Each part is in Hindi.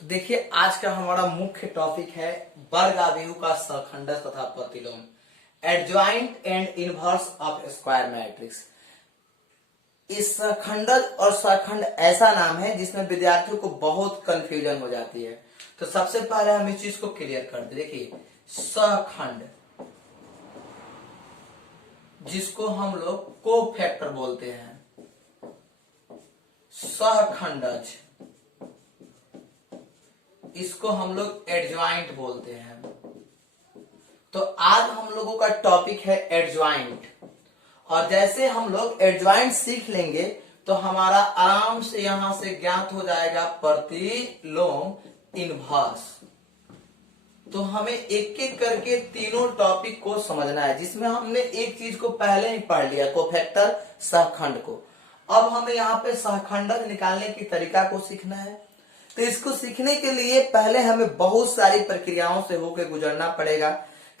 तो देखिए आज का हमारा मुख्य टॉपिक है वर्ग आव्यूह का सहखंडज तथा प्रतिलोम, adjoint and inverse of square matrix. इस सहखंडज और सहखंड ऐसा नाम है जिसमें विद्यार्थियों को बहुत कंफ्यूजन हो जाती है। तो सबसे पहले हम इस चीज को क्लियर कर दे। देखिए सहखंड जिसको हम लोग को फैक्टर बोलते हैं, सहखंडज इसको हम लोग एडजॉइंट बोलते हैं। तो आज हम लोगों का टॉपिक है एडजॉइंट, और जैसे हम लोग एडजॉइंट सीख लेंगे तो हमारा आराम से यहां से ज्ञात हो जाएगा प्रतिलोम इनवर्स। तो हमें एक एक करके तीनों टॉपिक को समझना है, जिसमें हमने एक चीज को पहले ही पढ़ लिया, कोफैक्टर सहखंड को। अब हमें यहाँ पे सहखंडज निकालने की तरीका को सीखना है। तो इसको सीखने के लिए पहले हमें बहुत सारी प्रक्रियाओं से होकर गुजरना पड़ेगा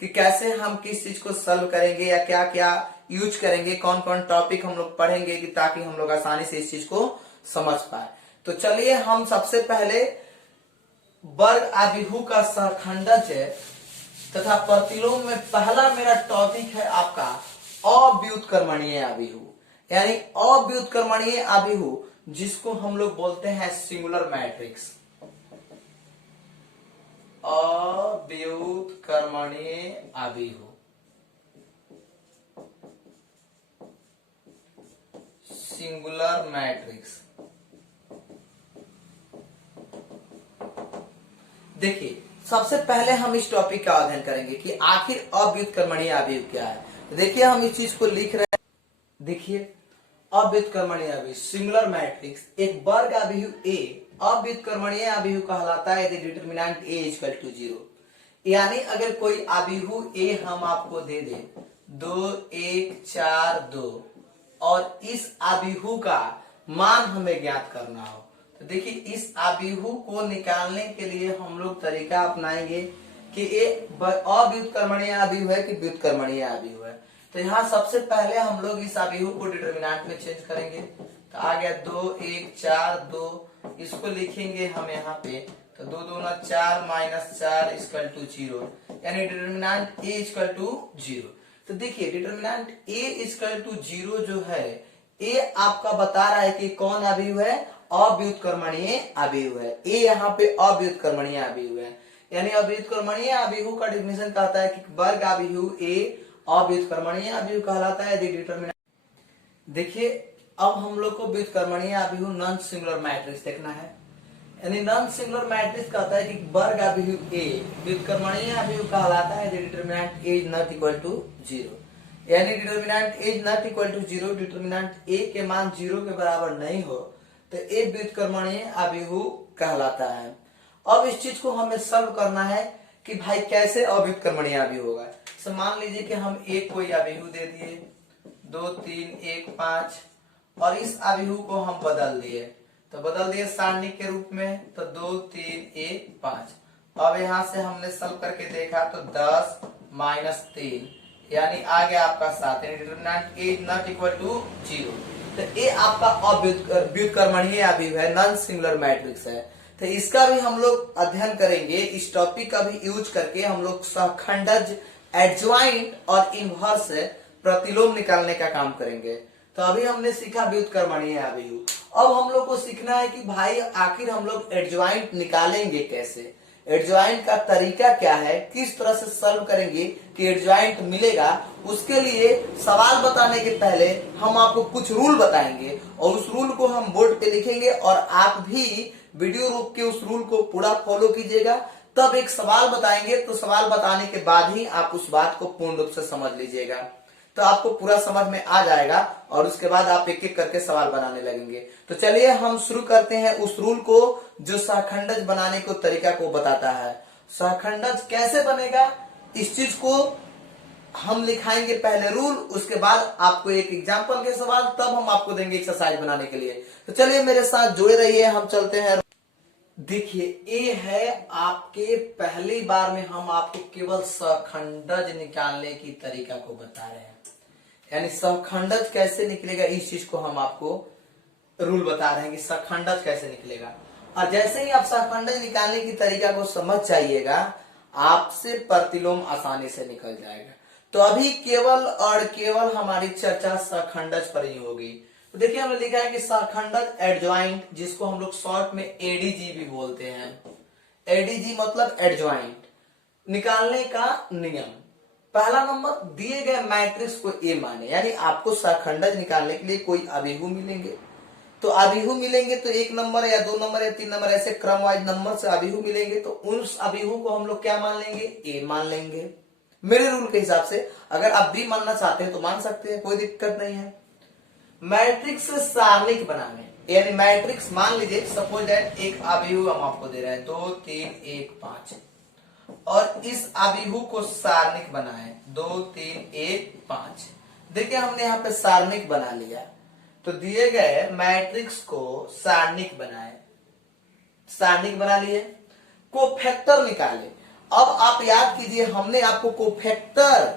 कि कैसे हम किस चीज को सॉल्व करेंगे या क्या क्या यूज करेंगे, कौन कौन टॉपिक हम लोग पढ़ेंगे कि ताकि हम लोग आसानी से इस चीज को समझ पाए। तो चलिए हम सबसे पहले वर्ग आव्यूह का सहखंडज तथा प्रतिलोम में पहला मेरा टॉपिक है आपका अव्युत्क्रमणीय आव्यूह, यानी अव्युत्क्रमणीय आव्यूह जिसको हम लोग बोलते हैं सिंगुलर मैट्रिक्स। अव्युत्क्रमणीय आव्यूह, सिंगुलर मैट्रिक्स। देखिए सबसे पहले हम इस टॉपिक का अध्ययन करेंगे कि आखिर अव्युत्क्रमणीय आव्यूह क्या है। तो देखिए हम इस चीज को लिख रहे हैं। देखिए अव्युत्क्रमणीय आव्यूह सिंगुलर मैट्रिक्स एक वर्ग आव्यूह ए अव्युत्क्रमणीय आव्यूह कहलाता है यदि डिटरमिनेंट ए इक्वल टू 0। यानी अगर कोई आव्यूह ए हम आपको दे दे 2 1 4 2 और इस आव्यूह का मान हमें ज्ञात करना हो, तो देखिए इस आव्यूह को निकालने के लिए हम लोग तरीका अपनाएंगे कि ये अव्युत्क्रमणीय आव्यूह है कि व्युत्क्रमणीय आव्यूह है। तो यहाँ सबसे पहले हम लोग इस आव्यूह को डिटरमिनेंट में चेंज करेंगे। तो आ गया 2 1 4 2, इसको लिखेंगे हम यहाँ पे, तो 2 2 4 -4 इक्वल टू 0, यानी डिटरमिनेंट ए इक्वल टू 0। तो देखिए डिटरमिनेंट ए इक्वल टू 0 जो है, ए आपका बता रहा है कि कौन आव्यूह है, अव्युत्क्रमणीय आव्यूह है। ए यहाँ पे अव्युत्क्रमणीय आव्यूह है, यानी अव्युत्क्रमणीय आव्यूह का डेफिनेशन कहता है कि वर्ग आव्यूह ए अव्युत्क्रमणीय आव्यूह कहलाता है यदि डिटरमिनेंट। देखिए अब हम लोग को व्युत्क्रमणीय आव्यूह नॉन सिंगुलर मैट्रिक्स देखना है, यानी नॉन सिंगुलर मैट्रिक्स कहता है कि वर्ग आव्यूह ए व्युत्क्रमणीय आव्यूह कहलाता है यदि determinant A is not equal to 0, यानी determinant A is not equal to 0, determinant A के मान 0 के बराबर नहीं हो तो ए व्युत्क्रमणीय आव्यूह कहलाता है। अब इस चीज को हमें सॉल्व करना है कि भाई कैसे अव्युत्क्रमणीय आव्यूह होगा। तो मान लीजिए कि हम एक कोई आव्यूह दे दिए 2 3 1 5 और इस आव्यूह को हम बदल दिए, तो बदल दिए सारणी के रूप में, तो 2 3 1 5। अब यहाँ से हमने सॉल्व करके देखा तो 10 -3 यानी आ गया आपका 7, यानी determinant A is not equal to 0। तो ये आपका अव्युत्क्रमणीय आव्यूह है, नॉन सिंगुलर मैट्रिक्स है। तो इसका भी हम लोग अध्ययन करेंगे, इस टॉपिक का भी यूज करके हम लोग सहखंडज, एडजॉइंट और इनवर्स प्रतिलोम निकालने का काम करेंगे। तो अभी हमने सीखा व्युत्क्रमणीय आव्यूह। अब हम लोग को सीखना है कि भाई आखिर हम लोग एडजॉइंट निकालेंगे कैसे, एडजॉइंट का तरीका क्या है, किस तरह से सॉल्व करेंगे कि एडजॉइंट मिलेगा। उसके लिए सवाल बताने के पहले हम आपको कुछ रूल बताएंगे और उस रूल को हम बोर्ड पे लिखेंगे और आप भी वीडियो रोक के उस रूल को पूरा फॉलो कीजिएगा। तब एक सवाल बताएंगे, तो सवाल बताने के बाद ही आप उस बात को पूर्ण रूप से समझ लीजिएगा, तो आपको पूरा समझ में आ जाएगा और उसके बाद आप एक एक करके सवाल बनाने लगेंगे। तो चलिए हम शुरू करते हैं उस रूल को जो सहखंडज बनाने को तरीका को बताता है। सहखंडज कैसे बनेगा इस चीज को हम लिखाएंगे पहले रूल, उसके बाद आपको एक एग्जाम्पल के सवाल, तब हम आपको देंगे एक्सरसाइज बनाने के लिए। तो चलिए मेरे साथ जुड़े रहिए, हम चलते हैं। देखिए ए है आपके पहली बार में हम आपको केवल सहखंडज निकालने की तरीका को बता रहे हैं, यानी सहखंडज कैसे निकलेगा इस चीज को हम आपको रूल बता रहे हैं कि सहखंडज कैसे निकलेगा। और जैसे ही आप सहखंडज निकालने की तरीका को समझ जाइएगा, आपसे प्रतिलोम आसानी से निकल जाएगा। तो अभी केवल और केवल हमारी चर्चा सहखंडज पर ही होगी। तो देखिए हमने लिखा है कि सहखंडज एडजॉइंट, जिसको हम लोग शॉर्ट में एडीजी भी बोलते हैं। एडीजी मतलब एडजॉइंट, निकालने का नियम। पहला नंबर, दिए गए मैट्रिक्स को ए माने, यानी आपको सहखंडज निकालने के लिए कोई अभिहु मिलेंगे। तो अभिहु मिलेंगे तो 1 नंबर या 2 नंबर या 3 नंबर ऐसे क्रम वाइज नंबर से अभिहु मिलेंगे, तो उस अभिहु को हम लोग क्या मान लेंगे, ए मान लेंगे। मेरे रूल के हिसाब से अगर आप बी मानना चाहते हैं तो मान सकते हैं, कोई दिक्कत नहीं है। मैट्रिक्स सारणिक बनाने, यानी मैट्रिक्स मान लीजिए सपोज दैट एक अभिहु हम आपको दे रहे हैं 2 3 1 5, और इस अभिहु को सारणिक बनाए 2 3 1 5। देखिए हमने यहाँ पे सारणिक बना लिया, तो दिए गए मैट्रिक्स को सारणिक बनाए, सारणिक बना लिए। कोफैक्टर निकाले। अब आप याद कीजिए, हमने आपको कोफैक्टर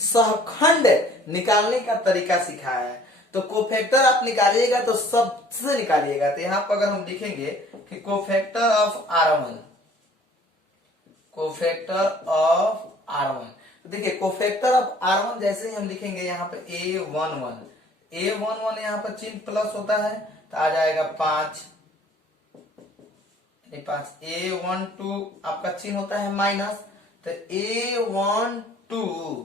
सहखंड निकालने का तरीका सिखाया है। तो कोफैक्टर आप निकालिएगा तो सबसे निकालिएगा। तो यहां पर अगर हम लिखेंगे कि cofactor of R1, cofactor of R1, तो देखिए कोफैक्टर ऑफ R1 जैसे ही हम लिखेंगे यहाँ पे A11, A11 यहाँ पर चिन्ह प्लस होता है तो आ जाएगा 5, A12 आपका चिन्ह होता है माइनस, तो A12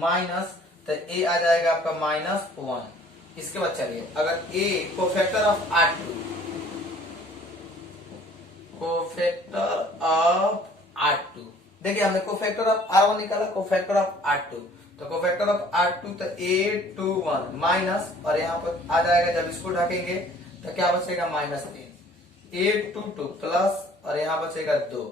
माइनस, तो A आ जाएगा आपका -1। इसके बाद चलिए अगर A cofactor of R2, cofactor of R2, देखिए हमने कोफैक्टर ऑफ R1 निकाला, कोफैक्टर ऑफ R2, तो कोफैक्टर ऑफ R2 तो A21 माइनस, और यहाँ पर आ जाएगा जब इसको ढकेंगे तो क्या बचेगा -3, A22 प्लस, और यहाँ बचेगा 2।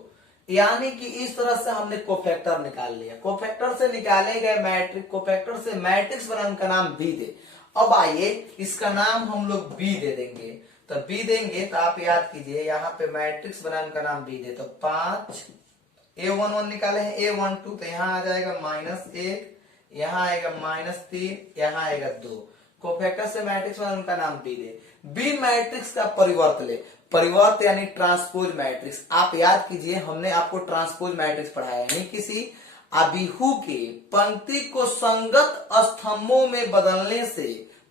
यानी कि इस तरह से हमने कोफैक्टर निकाल लिया। कोफैक्टर से निकाले गए मैट्रिक्स, कोफैक्टर से मैट्रिक्स बना, उनका नाम बी दे। अब आइए इसका नाम हम लोग बी दे देंगे। तो बी देंगे तो आप याद कीजिए यहाँ पे मैट्रिक्स बना, उनका नाम बी दे। तो 5, A11 निकाले हैं A12, तो यहाँ आ जाएगा -1, यहाँ आएगा -3, यहाँ आएगा 2। कोफैक्टर से मैट्रिक्स बना, उनका नाम बी दे। बी मैट्रिक्स का परिवर्त ले, परिवर्त यानी ट्रांसपोज मैट्रिक्स। आप याद कीजिए हमने आपको ट्रांसपोज मैट्रिक्स पढ़ाया, यानी किसी अभिहु के पंक्ति को संगत स्तंभों में बदलने से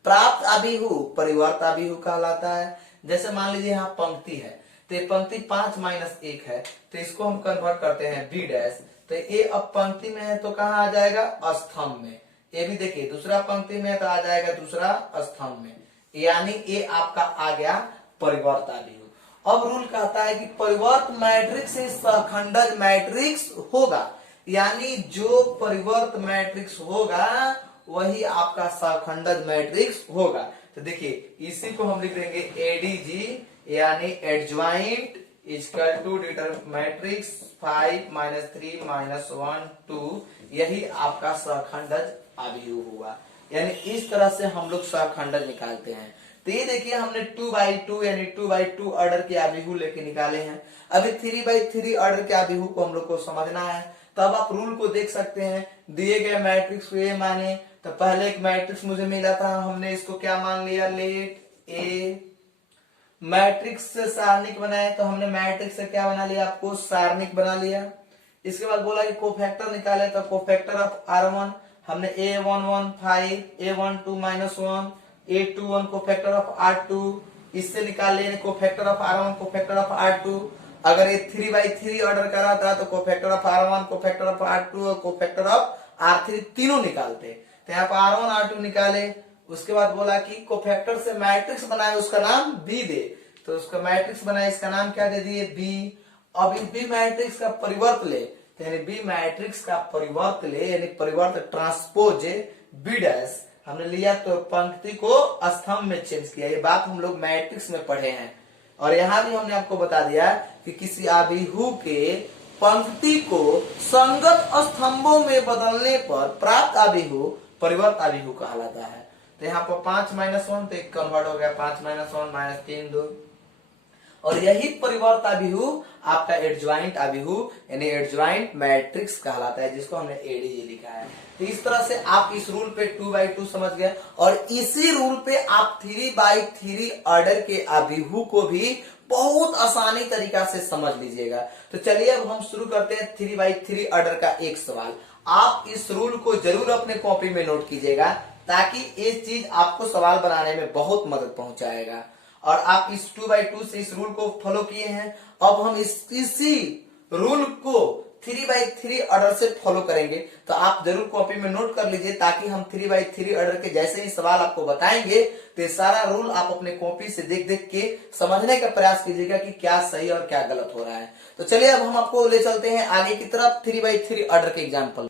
प्राप्त अभिहु परिवर्त अभिहु कहलाता है। जैसे मान लीजिए यहाँ पंक्ति है, तो ये पंक्ति 5 - 1 है, तो इसको हम कन्वर्ट करते हैं बी डैश। तो ये अब पंक्ति में है तो कहाँ आ जाएगा, स्तंभ में। ये भी देखिए दूसरा पंक्ति में है तो आ जाएगा दूसरा स्तंभ में, यानी ये आपका आ गया परिवर्त अभिहु। अब रूल कहता है कि परिवर्त मैट्रिक्स से सहखंडज मैट्रिक्स होगा, यानी जो परिवर्त मैट्रिक्स होगा वही आपका सहखंडज मैट्रिक्स होगा। तो देखिए इसी को हम लिख देंगे एडीजी, यानी adjoint equal to determinant matrix 5 - 3 - 1 2, यही आपका सहखंडज अभिहु हुआ। यानी इस तरह से हम लोग सहखंडज निकालते हैं। तो ये देखिए हमने 2/2 यानी 2/2 ऑर्डर के अभिहु लेके निकाले हैं। अभी 3/3 ऑर्डर के अभिहु को हम लोग को समझना है। तब आप रूल को देख सकते हैं, दिए गए मैट्रिक्स को ए माने, तो पहले एक मैट्रिक्स मुझे मिला था, हमने इसको क्या मान लिया, लेट ए। मैट्रिक्स से सारणिक बनाए तो हमने मैट्रिक्स से क्या बना लिया, आपको सारणिक बना लिया। इसके बाद बोला कि कोफैक्टर निकाले, तो कोफैक्टर ऑफ R1 हमने A11 5, A12 -1, A21 cofactor of R2, इससे निकाल लेने cofactor of R1 cofactor of R2। अगर ये 3/3 ऑर्डर करा था तो cofactor of R1 cofactor of R2 और कोफैक्टर ऑफ R3 तीनों निकालते। तो यहाँ पर R1 R2 निकाले। उसके बाद बोला कि कोफैक्टर से मैट्रिक्स बनाए, उसका नाम बी दे। तो उसका मैट्रिक्स बनाए, इसका नाम क्या दे दिए, बी। अब इस बी मैट्रिक्स का परिवर्त ले, तो यानी बी मैट्रिक्स का परिवर्त ले, यानी परिवर्त ट्रांसपोज बी डैश हमने लिया, तो पंक्ति को स्तंभ में चेंज किया। ये बात हम लोग मैट्रिक्स में पढ़े हैं। और यहाँ भी हमने आपको बता दिया कि किसी अभिहु के पंक्ति को संगत स्तंभों में बदलने पर प्राप्त अभिहु परिवर्त अभिहु कहलाता है। तो यहाँ पर 5 - 1 तो एक कन्वर्ट हो गया, 5 - 1 -3 2। और यही परिवर्त अभिहु आपका एडज्वाइंट अभिहु यानी एडज्वाइंट मैट्रिक्स कहलाता है, जिसको हमने एडीजी लिखा है। तो इस तरह से आप इस रूल पे 2/2 समझ गए, और इसी रूल पे आप 3/3 ऑर्डर के अभिहु को भी बहुत आसानी तरीका से समझ लीजिएगा। तो चलिए अब हम शुरू करते हैं 3/3 ऑर्डर का एक सवाल। आप इस रूल को जरूर अपने कॉपी में नोट कीजिएगा, ताकि ये चीज आपको सवाल बनाने में बहुत मदद पहुंचाएगा। और आप इस 2/2 से इस रूल को फॉलो किए हैं, अब हम इसी रूल को 3/3 ऑर्डर से फॉलो करेंगे। तो आप जरूर कॉपी में नोट कर लीजिए, ताकि हम 3/3 ऑर्डर के जैसे ही सवाल आपको बताएंगे तो ये सारा रूल आप अपने कॉपी से देख देख के समझने का प्रयास कीजिएगा कि क्या सही और क्या गलत हो रहा है। तो चलिए अब हम आपको ले चलते हैं आगे की तरफ 3/3 ऑर्डर के एग्जाम्पल।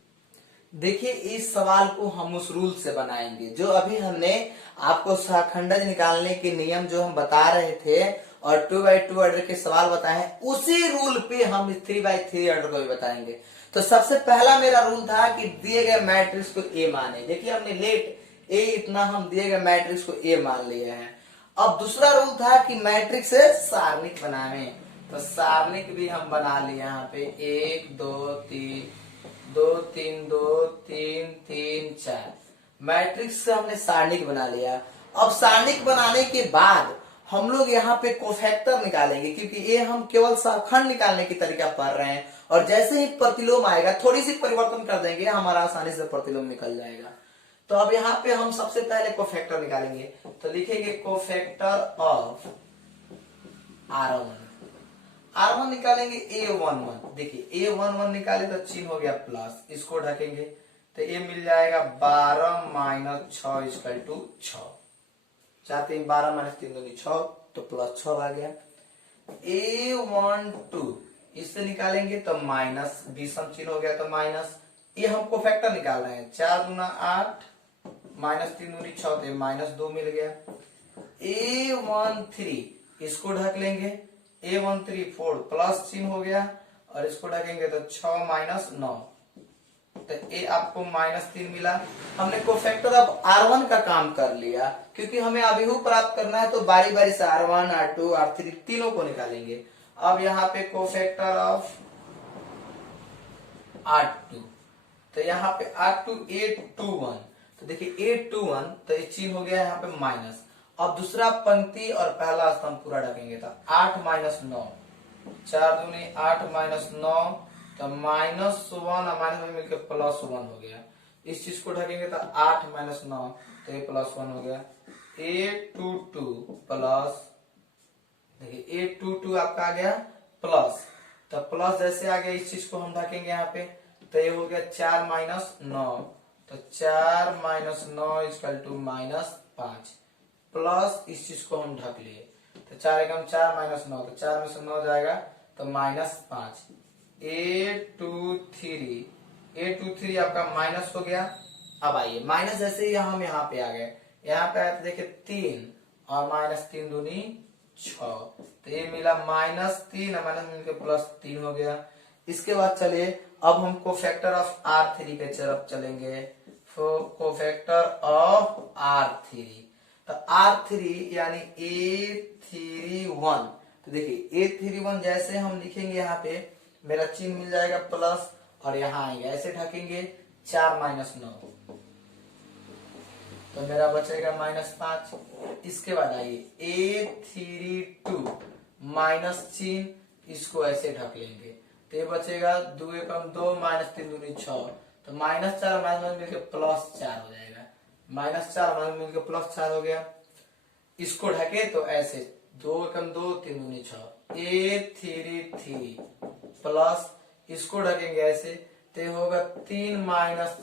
देखिए इस सवाल को हम उस रूल से बनाएंगे जो अभी हमने आपको सहखंडज निकालने के नियम जो हम बता रहे थे और 2/2 ऑर्डर के सवाल बताए हैं, उसी रूल पे हम 3/3 ऑर्डर को भी बताएंगे। तो सबसे पहला मेरा रूल था कि दिए गए मैट्रिक्स को ए माने। देखिए हमने लेट ए इतना हम दिए गए मैट्रिक्स को ए मान लिए हैं। अब दूसरा रूल था कि मैट्रिक्स से सारणिक बनावे, तो सारणिक भी हम बना लिए यहाँ पे 1 2 3 2 3 2 3 3 4 मैट्रिक्स से हमने सारणिक बना लिया। अब सारणिक बनाने के बाद हम लोग यहाँ पे कोफैक्टर निकालेंगे, क्योंकि ये हम केवल सहखंड निकालने की तरीका पढ़ रहे हैं, और जैसे ही प्रतिलोम आएगा थोड़ी सी परिवर्तन कर देंगे, हमारा आसानी से प्रतिलोम निकल जाएगा। तो अब यहाँ पे हम सबसे पहले कोफैक्टर निकालेंगे, तो लिखेंगे कोफैक्टर ऑफ R1 निकालेंगे A11। देखिए A11 निकाले तो चिन्ह हो गया प्लस, इसको ढकेंगे तो ये मिल जाएगा 12 - 6 = 6। चाहते हैं 12 - 3 दूनी 6, तो प्लस 6 आ गया। A12 इससे निकालेंगे तो माइनस, विषम चिन्ह हो गया तो माइनस। ये हमको फैक्टर निकाल रहे हैं, 4 दूना 8 - 3 दूनी 6, तो -2 मिल गया। A13 इसको ढक लेंगे, A13 4 प्लस चिन्ह हो गया, और इसको ढकेंगे तो 6 - 9, तो ये आपको -3 मिला। हमने कोफैक्टर ऑफ R1 का काम कर लिया, क्योंकि हमें अभिहु प्राप्त करना है, तो बारी बारी से R1 R2 R3 तीनों को निकालेंगे। अब यहाँ पे कोफैक्टर ऑफ R2, तो यहाँ पे R2 821, तो देखिए 821, तो ये चिन्ह हो गया यहाँ पे माइनस। अब दूसरा पंक्ति और पहला स्तंभ पूरा ढकेंगे, तो 8 - 9, 4 दूनी 8 - 9, तो -1 और माइनस में मिलकर +1 हो गया। इस चीज को ढकेंगे तो 8 - 9, तो ये +1 हो गया। 822 प्लस, देखिए 822 आपका आ गया प्लस, तो प्लस जैसे आ गया इस चीज को हम ढकेंगे यहाँ पे, तो ये हो गया 4 - 9, तो 4 - 9 = -5, प्लस इस चीज को हम ढक लिए, तो 4 एकम 4 - 9, तो 4 में से 9 जाएगा तो -5। 823 आपका माइनस हो गया। अब आइए माइनस जैसे ही हम यहाँ पे आ गए, यहाँ पे आए तो देखिए 3 और -3 दूनी 6, तो ये मिला -3 और माइनस मिलकर +3 हो गया। इसके बाद चलिए अब हम कोफैक्टर ऑफ R3 के तरफ चलेंगे। कोफैक्टर ऑफ R3, तो R3 यानी A31, तो देखिए A31 जैसे हम लिखेंगे यहाँ पे मेरा चिन्ह मिल जाएगा प्लस, और यहाँ आएंगे ऐसे ढकेंगे 4 - 9, तो मेरा बचेगा -5। इसके बाद आइए A32 माइनस चिन्ह, इसको ऐसे ढक लेंगे, तो ये बचेगा 2 एकम 2 - 3 दूनी 6, तो -4 - मिलकर +4 हो जाएगा। -4 मिलकर +4 हो गया। इसको ढके तो ऐसे 2 एकम 2 3 दूनी 6, A33 प्लस, इसको ढकेंगे ऐसे, तो होगा 3 -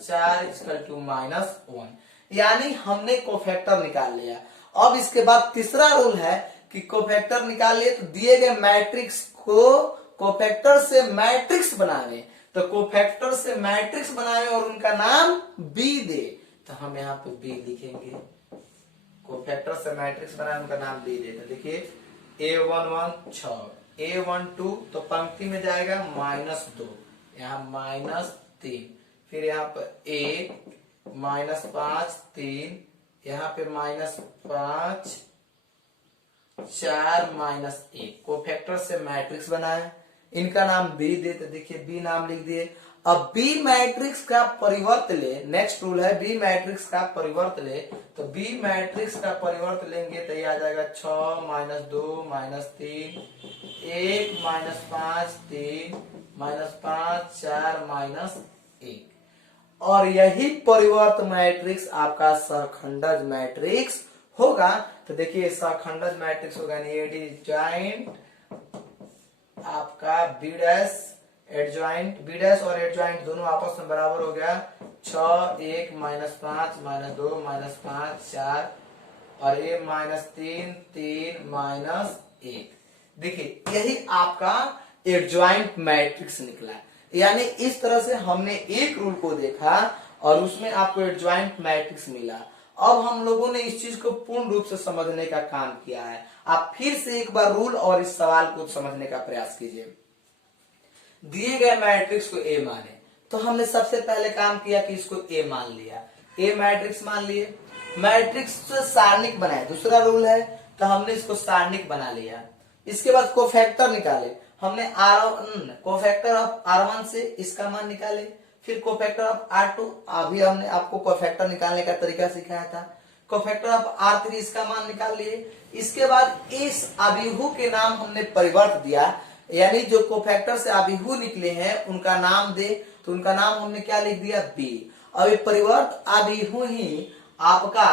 4 = -1। यानी हमने कोफैक्टर निकाल लिया। अब इसके बाद तीसरा रूल है कि कोफैक्टर निकाल लिए तो दिए गए मैट्रिक्स को कोफैक्टर से मैट्रिक्स बनावे, तो कोफैक्टर से मैट्रिक्स बनावे और उनका नाम बी दे, तो हम यहाँ पे बी लिखेंगे। कोफैक्टर से मैट्रिक्स बनाए उनका नाम बी दे, तो देखिए A11 6, A12 तो पंक्ति में जाएगा -2, यहाँ -3, फिर यहाँ पर 1 -5 3, यहाँ पे -5 4 माइनस 1 कोफैक्टर से मैट्रिक्स बनाए, इनका नाम बी दे, तो देखिए बी नाम लिख दिए। अब बी मैट्रिक्स का परिवर्त ले, नेक्स्ट रूल है बी मैट्रिक्स का परिवर्त ले, तो बी मैट्रिक्स का परिवर्त लेंगे तो ये आ जाएगा 6 minus 2 minus 3 1 minus 5 3 minus 5 4 minus 1, और यही परिवर्त मैट्रिक्स आपका सहखंडज मैट्रिक्स होगा। तो देखिए सहखंडज मैट्रिक्स होगा एडजॉइंट आपका B dash adjoint, B dash और एडजॉइंट दोनों आपस में बराबर हो गया 6 1 माइनस 5 माइनस 2 माइनस 5 4 और ये माइनस 3 3 माइनस 1। देखिए यही आपका एडजॉइंट मैट्रिक्स निकला। यानी इस तरह से हमने एक रूल को देखा और उसमें आपको एडजॉइंट मैट्रिक्स मिला। अब हम लोगों ने इस चीज को पूर्ण रूप से समझने का काम किया है। आप फिर से एक बार रूल और इस सवाल को समझने का प्रयास कीजिए। दिए गए मैट्रिक्स को ए माने, तो हमने सबसे पहले काम किया कि इसको ए मान लिया, ए मैट्रिक्स मान लिए। मैट्रिक्स से सारणिक बनाए, दूसरा रूल है, तो हमने इसको सारणिक बना लिया। इसके बाद कोफैक्टर निकाले, हमने कोफैक्टर ऑफ R1 से इसका मान निकाले, फिर कोफैक्टर ऑफ R2, अभी हमने आपको कोफैक्टर निकालने का तरीका सिखाया था, कोफैक्टर ऑफ R3 इसका मान निकाल लिए। इसके बाद इस अभिहु के नाम हमने परिवर्त दिया, यानी जो कोफैक्टर से अभिहु निकले हैं उनका नाम दे, तो उनका नाम हमने क्या लिख दिया बी। अब ये परिवर्त अभिहु ही आपका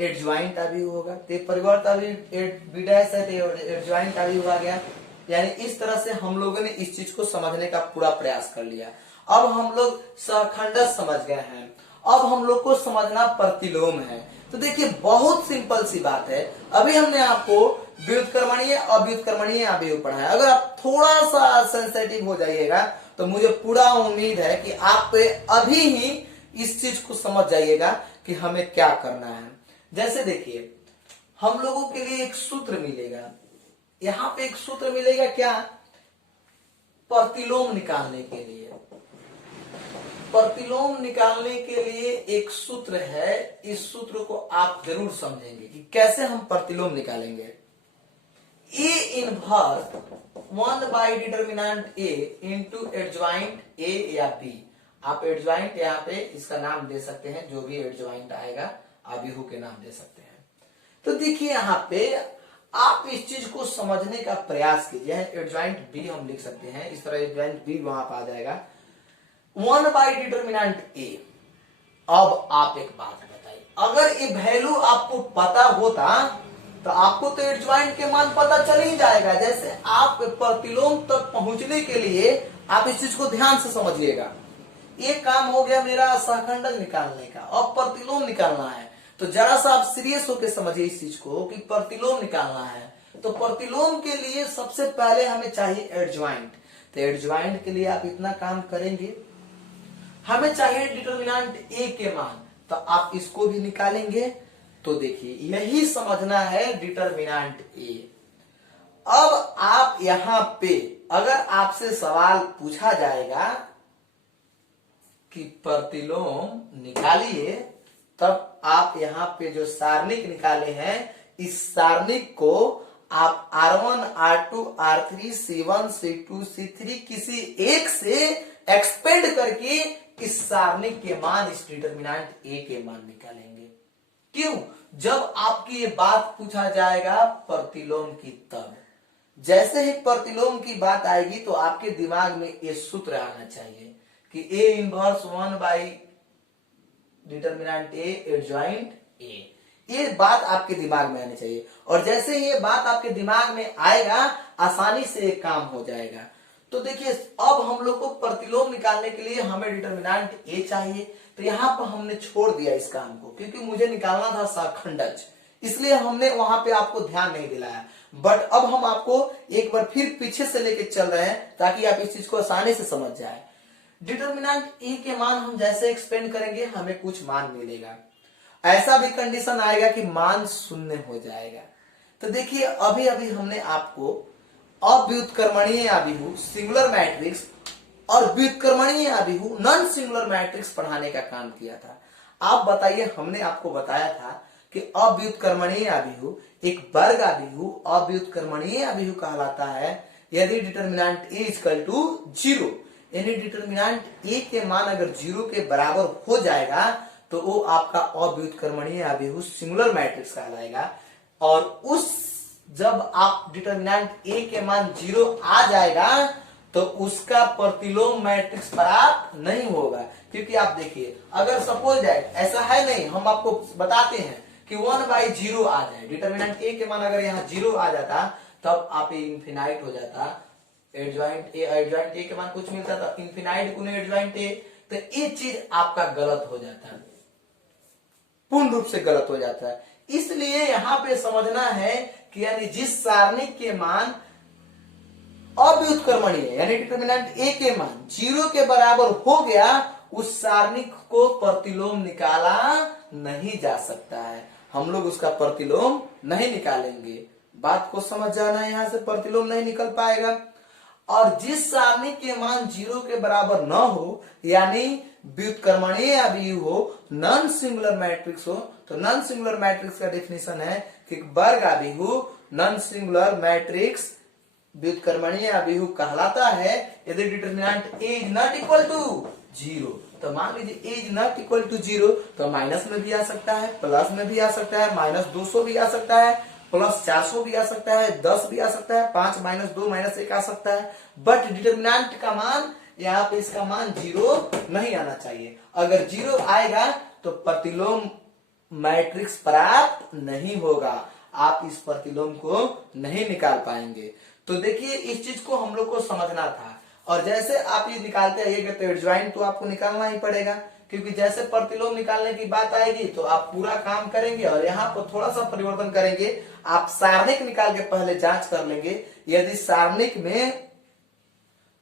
एडजॉइंट अभिहु होगा, तो परिवर्त अभिहु बी डैश है तो एडजॉइंट अभिहु आ गया। यानी इस तरह से हम लोगों ने इस चीज को समझने का पूरा प्रयास कर लिया। अब हम लोग सहखंडज समझ गए हैं, अब हम लोग को समझना प्रतिलोम है। तो देखिए बहुत सिंपल सी बात है, अभी हमने आपको व्युत्क्रमणीय अव्युत्क्रमणीय अवयव पढ़ा है। अगर आप थोड़ा सा सेंसिटिव हो जाइएगा तो मुझे पूरा उम्मीद है कि आप अभी ही इस चीज को समझ जाइएगा कि हमें क्या करना है। जैसे देखिए हम लोगों के लिए एक सूत्र मिलेगा, यहां पे एक सूत्र मिलेगा क्या, प्रतिलोम निकालने के लिए। प्रतिलोम निकालने के लिए एक सूत्र है, इस सूत्र को आप जरूर समझेंगे कि कैसे हम प्रतिलोम निकालेंगे। A inverse 1 by determinant A into adjoint A या बी। आप एडजॉइंट यहाँ पे इसका नाम दे सकते हैं, जो भी एडजॉइंट आएगा अभिहु के नाम दे सकते हैं। तो देखिए यहाँ पे आप इस चीज को समझने का प्रयास कीजिए। एडजॉइंट बी हम लिख सकते हैं, इस तरह एडजॉइंट बी वहां पर आ जाएगा 1 बाई डिटर्मिनेंट ए। अब आप एक बात बताइए, अगर ये वैल्यू आपको पता होता तो आपको तो एडजॉइंट के मान पता चल ही जाएगा। जैसे आप प्रतिलोम तक पहुंचने के लिए आप इस चीज को ध्यान से समझिएगा। ये काम हो गया मेरा सहखंडज निकालने का, अब प्रतिलोम निकालना है। तो जरा सा आप सीरियस होकर समझिए इस चीज को कि प्रतिलोम निकालना है। तो प्रतिलोम के लिए सबसे पहले हमें चाहिए एडजॉइंट। तो एडजॉइंट के लिए आप इतना काम करेंगे, हमें चाहिए डिटर्मिनेंट ए के मान, तो आप इसको भी निकालेंगे। तो देखिए यही समझना है डिटर्मिनेंट ए। अब आप यहां पे अगर आपसे सवाल पूछा जाएगा कि प्रतिलोम निकालिए, तब आप यहाँ पे जो सारणिक निकाले हैं इस सारणिक को आप R1 R2 R3 C1 C2 C3 किसी एक से एक्सपेंड करके इस सारणिक के मान, इस डिटर्मिनेंट ए के मान निकालेंगे। क्यों? जब आपकी ये बात पूछा जाएगा प्रतिलोम की, तब जैसे ही प्रतिलोम की बात आएगी तो आपके दिमाग में ये सूत्र आना चाहिए कि A inverse 1 by determinant A adjoint A. ये बात आपके दिमाग में आनी चाहिए, और जैसे ही ये बात आपके दिमाग में आएगा आसानी से एक काम हो जाएगा। तो देखिए अब हम लोग को प्रतिलोम निकालने के लिए हमें डिटर्मिनेंट ए चाहिए, तो यहां पर हमने छोड़ दिया इस काम को, क्योंकि मुझे निकालना था सहखंडज, इसलिए हमने वहां पे आपको ध्यान नहीं दिलाया। बट अब हम आपको एक बार फिर पीछे से लेके चल रहे हैं ताकि आप इस चीज को आसानी से समझ जाए। डिटर्मिनेंट ए के मान हम जैसे एक्सपेंड करेंगे हमें कुछ मान मिलेगा, ऐसा भी कंडीशन आएगा कि मान शून्य हो जाएगा। तो देखिए अभी अभी हमने आपको अव्युत्क्रमणीय अभिहु सिंगुलर मैट्रिक्स और व्युत्क्रमणीय अभिहु नॉन सिंगुलर मैट्रिक्स पढ़ाने का काम किया था। आप बताइए, हमने आपको बताया था कि अव्युत्क्रमणीय अभिहु एक वर्ग अभिहु अव्युत्क्रमणीय अभिहु कहलाता है यदि डिटर्मिनेंट ए इक्वल टू 0, यानी डिटर्मिनेंट ए के मान अगर 0 के बराबर हो जाएगा तो वो आपका अव्युत्क्रमणीय अभिहु सिंगुलर मैट्रिक्स कहलाएगा। और उस जब आप डिटर्मिनेंट ए के मान 0 आ जाएगा तो उसका प्रतिलोम मैट्रिक्स प्राप्त नहीं होगा। क्योंकि आप देखिए अगर सपोज दैट ऐसा है नहीं, हम आपको बताते हैं कि 1/0 आ जाए, डिटर्मिनेंट ए के मान अगर यहाँ 0 आ जाता तब आप इनफिनाइट हो जाता, एडजॉइंट ए के मान कुछ मिलता था, इनफिनाइट गुने एडजॉइंट ए, तो ये चीज आपका गलत हो जाता है, पूर्ण रूप से गलत हो जाता है। इसलिए यहां पे समझना है कि यानी जिस सारणिक के मान अव्युत्क्रमणीय यानी डिटर्मिनेंट ए के मान 0 के बराबर हो गया, उस सारणिक को प्रतिलोम निकाला नहीं जा सकता है, हम लोग उसका प्रतिलोम नहीं निकालेंगे। बात को समझ जाना है, यहां से प्रतिलोम नहीं निकल पाएगा। और जिस सारणिक के मान 0 के बराबर न हो यानी व्युत्क्रमणीय अभिहु हो, नॉन सिंगुलर मैट्रिक्स हो, तो नॉन सिंगुलर मैट्रिक्स का डेफिनेशन है कि वर्ग अभिहु नॉन सिंगुलर मैट्रिक्स व्युत्क्रमणीय अभिहु कहलाता है यदि determinant A is not equal to 0। तो मान लीजिए A is not equal to 0 तो माइनस में भी आ सकता है, प्लस में भी आ सकता है, -200 भी आ सकता है, +400 भी आ सकता है, 10 भी आ सकता है, 5 -2 -1 आ सकता है। बट डिटर्मिनेंट का मान यहाँ पे इसका मान 0 नहीं आना चाहिए। अगर 0 आएगा तो प्रतिलोम मैट्रिक्स प्राप्त नहीं होगा, आप इस प्रतिलोम को नहीं निकाल पाएंगे। तो देखिए इस चीज को हम लोग को समझना था। और जैसे आप ये निकालते आइएगा तो एडजॉइंट तो आपको निकालना ही पड़ेगा, क्योंकि जैसे प्रतिलोम निकालने की बात आएगी तो आप पूरा काम करेंगे और यहाँ पर थोड़ा सा परिवर्तन करेंगे। आप सारणिक निकाल के पहले जांच कर लेंगे, यदि सारणिक में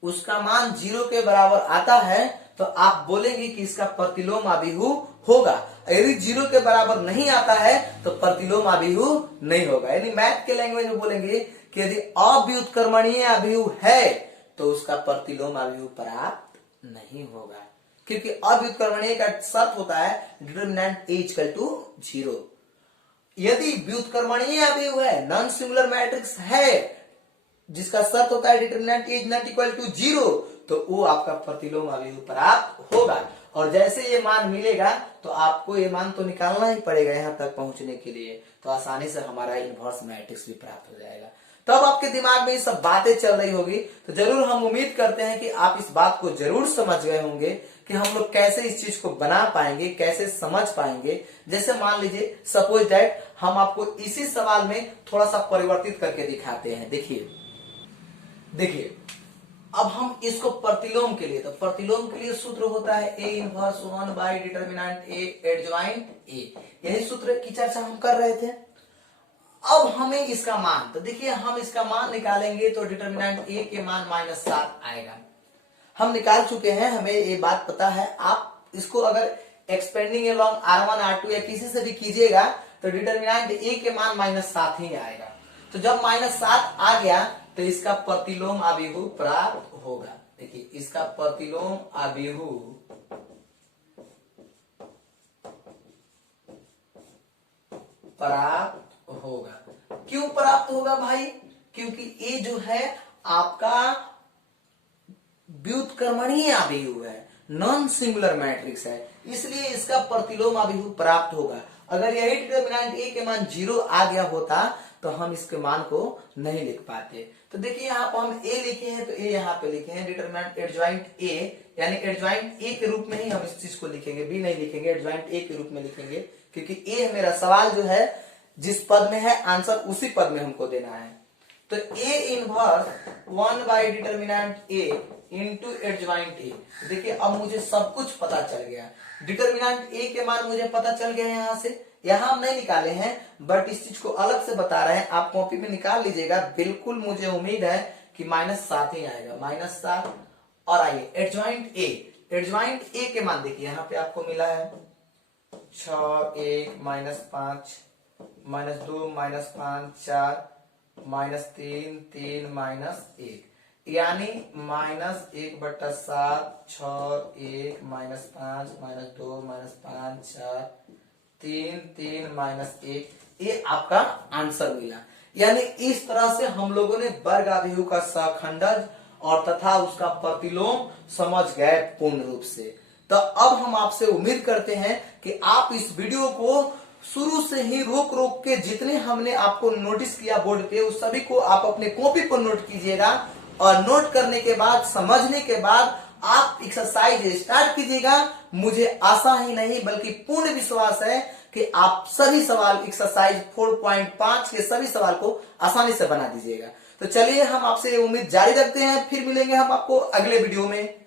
उसका मान 0 के बराबर आता है तो आप बोलेंगे कि इसका प्रतिलोम अभिहु होगा। यदि 0 के बराबर नहीं आता है तो प्रतिलोम अभिहु नहीं होगा। यानी मैथ के लैंग्वेज में बोलेंगे कि यदि अव्युत्क्रमणीय अभिहु है तो उसका प्रतिलोम अभिहु प्राप्त नहीं होगा, क्योंकि अव्युत्क्रमणीय का शर्त होता है डिटर्मिनेंट ए इक्वल टू 0। यदि व्युत्क्रमणीय अभिहु है, नॉन सिंगुलर मैट्रिक्स है जिसका शर्त होता है determinant A is not equal to 0, तो वो आपका प्रतिलोम अभिहु प्राप्त होगा। और जैसे ये मान मिलेगा तो आपको ये मान तो निकालना ही पड़ेगा यहाँ तक पहुंचने के लिए, तो आसानी से हमारा इनवर्स मैट्रिक्स भी प्राप्त हो जाएगा। तब आपके दिमाग में ये सब बातें चल रही होगी, तो जरूर हम उम्मीद करते हैं कि आप इस बात को जरूर समझ गए होंगे कि हम लोग कैसे इस चीज को बना पाएंगे, कैसे समझ पाएंगे। जैसे मान लीजिए सपोज दैट हम आपको इसी सवाल में थोड़ा सा परिवर्तित करके दिखाते हैं। देखिए अब हम इसको प्रतिलोम के लिए, तो प्रतिलोम के लिए सूत्र होता है A inverse 1 by determinant A adjoint A, यही सूत्र की चर्चा हम कर रहे थे। अब हमें इसका मान, तो देखिए हम इसका मान निकालेंगे तो डिटर्मिनेंट ए के मान -7 आएगा। हम निकाल चुके हैं, हमें ये बात पता है। आप इसको अगर एक्सपेंडिंग अलोंग R1 R2 या किसी से भी कीजिएगा तो डिटर्मिनेंट ए के मान -7 ही आएगा। तो जब -7 आ गया तो इसका प्रतिलोम अभिहु प्राप्त होगा। देखिए इसका प्रतिलोम अभिहु प्राप्त होगा। क्यों प्राप्त होगा भाई? क्योंकि ये जो है आपका व्युत्क्रमणीय अभिहु है, नॉन सिंगुलर मैट्रिक्स है, इसलिए इसका प्रतिलोम अभिहु प्राप्त होगा। अगर यही डिटर्मिनेंट ए के मान 0 आ गया होता तो हम इसके मान को नहीं लिख पाते। तो देखिए यहाँ पर हम ए लिखे हैं तो ए यहाँ पे लिखे हैं डिटरमिनेंट एडजॉइंट ए, यानी एडजॉइंट ए के रूप में ही हम इस चीज को लिखेंगे, बी नहीं लिखेंगे, एडजॉइंट ए के रूप में लिखेंगे, क्योंकि ए मेरा सवाल जो है जिस पद में है आंसर उसी पद में हमको देना है। तो A inverse 1 by determinant A into adjoint A. देखिए अब मुझे सब कुछ पता चल गया, डिटर्मिनेंट ए के मान मुझे पता चल गया। यहाँ से यहाँ हम नहीं निकाले हैं बट इस चीज को अलग से बता रहे हैं, आप कॉपी में निकाल लीजिएगा। बिल्कुल मुझे उम्मीद है कि -7 ही आएगा, -7। और आइए एडजॉइंट ए के मान देखिए यहाँ पे आपको मिला है 6 1 -5 -2 -5 4 -3 3 -1, यानी -1/7 6 1 -5 -2 -5 4 3 3 -1। ये आपका आंसर मिला। यानी इस तरह से हम लोगों ने वर्ग अभिव्यू का सहखंडज और तथा उसका प्रतिलोम समझ गए पूर्ण रूप से। तो अब हम आपसे उम्मीद करते हैं कि आप इस वीडियो को शुरू से ही रोक रोक के जितने हमने आपको नोटिस किया बोर्ड पे उस सभी को आप अपने कॉपी पर नोट कीजिएगा, और नोट करने के बाद समझने के बाद आप एक्सरसाइज स्टार्ट कीजिएगा। मुझे आशा ही नहीं बल्कि पूर्ण विश्वास है कि आप सभी सवाल एक्सरसाइज 4.5 के सभी सवाल को आसानी से बना दीजिएगा। तो चलिए हम आपसे उम्मीद जारी रखते हैं, फिर मिलेंगे हम आपको अगले वीडियो में।